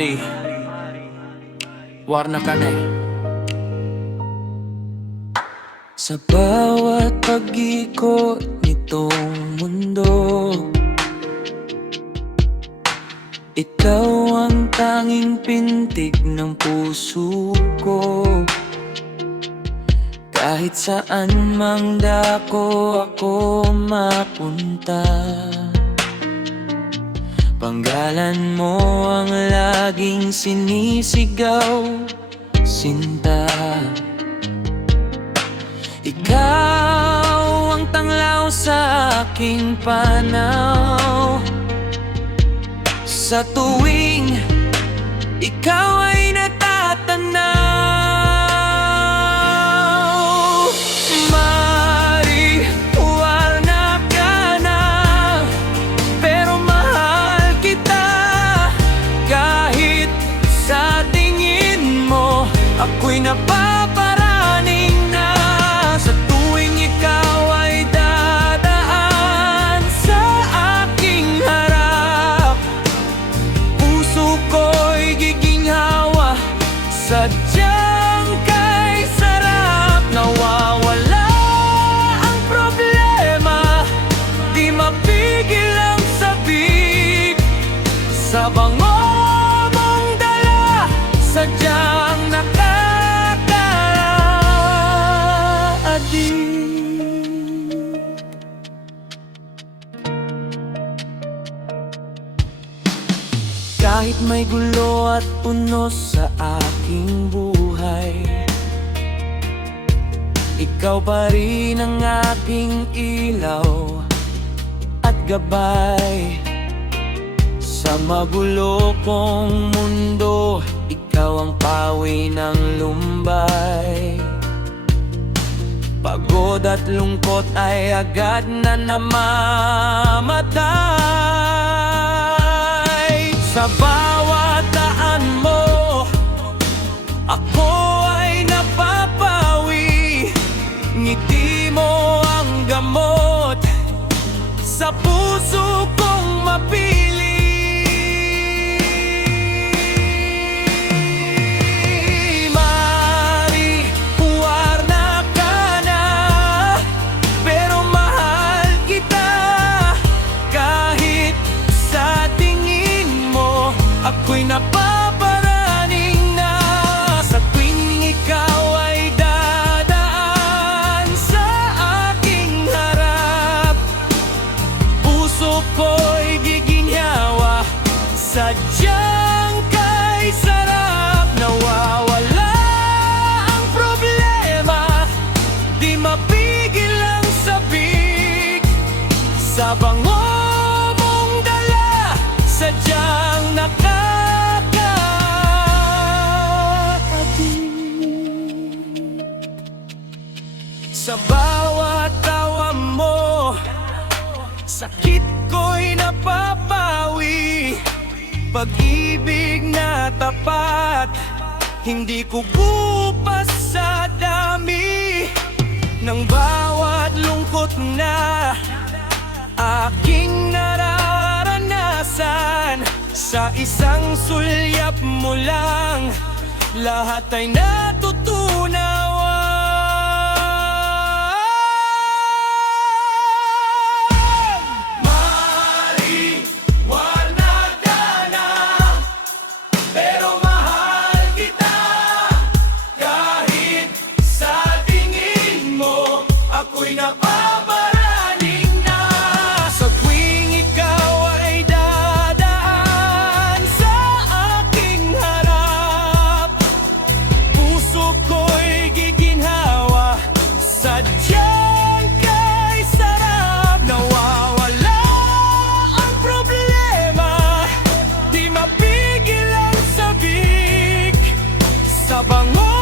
Mari, warna ka na eh. Sa bawat pag-ikot nitong mundo, ikaw ang tanging pintig ng puso ko. Kahit saan mang dako ako mapunta, panggalan mo ang laging sinisigaw, sinta. Ikaw ang tanglaw sa aking panaw, sa tuwing ikaw ay natatanaw. Mari, warna ka na, pero mahal kita. Kahit sa tingin mo ako'y napaparaning na, sa tuwing ikaw ay dadaan sa aking harap, puso ko'y giginhawa. Sadyang kay sarap, nawawala ang problema, di mapigil ang sabik. Sa bango mong dala, sadyang nakaka-addict. Kahit may gulo at unos sa aking buhay, ikaw pa rin ang aking ilaw at gabay. Sa magulo kong mundo, ikaw ang pawi ng lumbay. Pagod at lungkot ay agad na namamatay. Sa bawat daan mo, ako ay napapawi. Ngiti mo ang gamot sa puso kong mapili. Mari, warna ka na, pero mahal kita. Kahit sa tingin mo ako'y napaparaning na, sa tuwing ikaw ay dadaan sa aking harap, puso ko'y giginhawa. Sadyang kay sarap, nawawala ang problema, di mapigil ang sabik. Sa bango mong dala, sadyang nakaka-addict. Sa bawat tawa mo, sakit ko'y napapawi. Pag-ibig na tapat, hindi ko kupas sa dami ng bawat lungkot na aking nararanasan. Sa isang sulyap mo lang, lahat ay natutunawan. Mari, warna ka na, pero mahal kita. Kahit sa tingin mo ako'y napaparaning na, sa tuwing ikaw ay dadaan sa aking harap, puso ko'y giginhawa. Sadyang kay sarap, nawawala ang problema, di mapigil ang sabik. Sa bango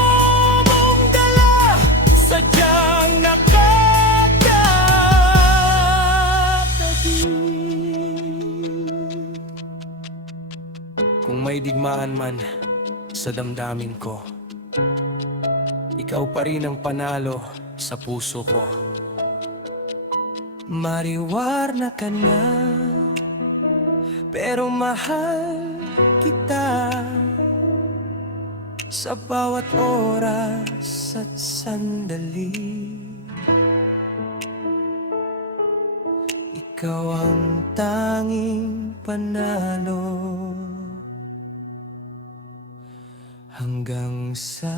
mong dala, sadyang nakaka-addict. Kung may digmaan man sa damdamin ko, ikaw pa rin ang panalo sa puso ko. Mariwarna ka na, pero mahal kita. Sa bawat oras at sandali, ikaw ang tanging panalo. Hanggang sa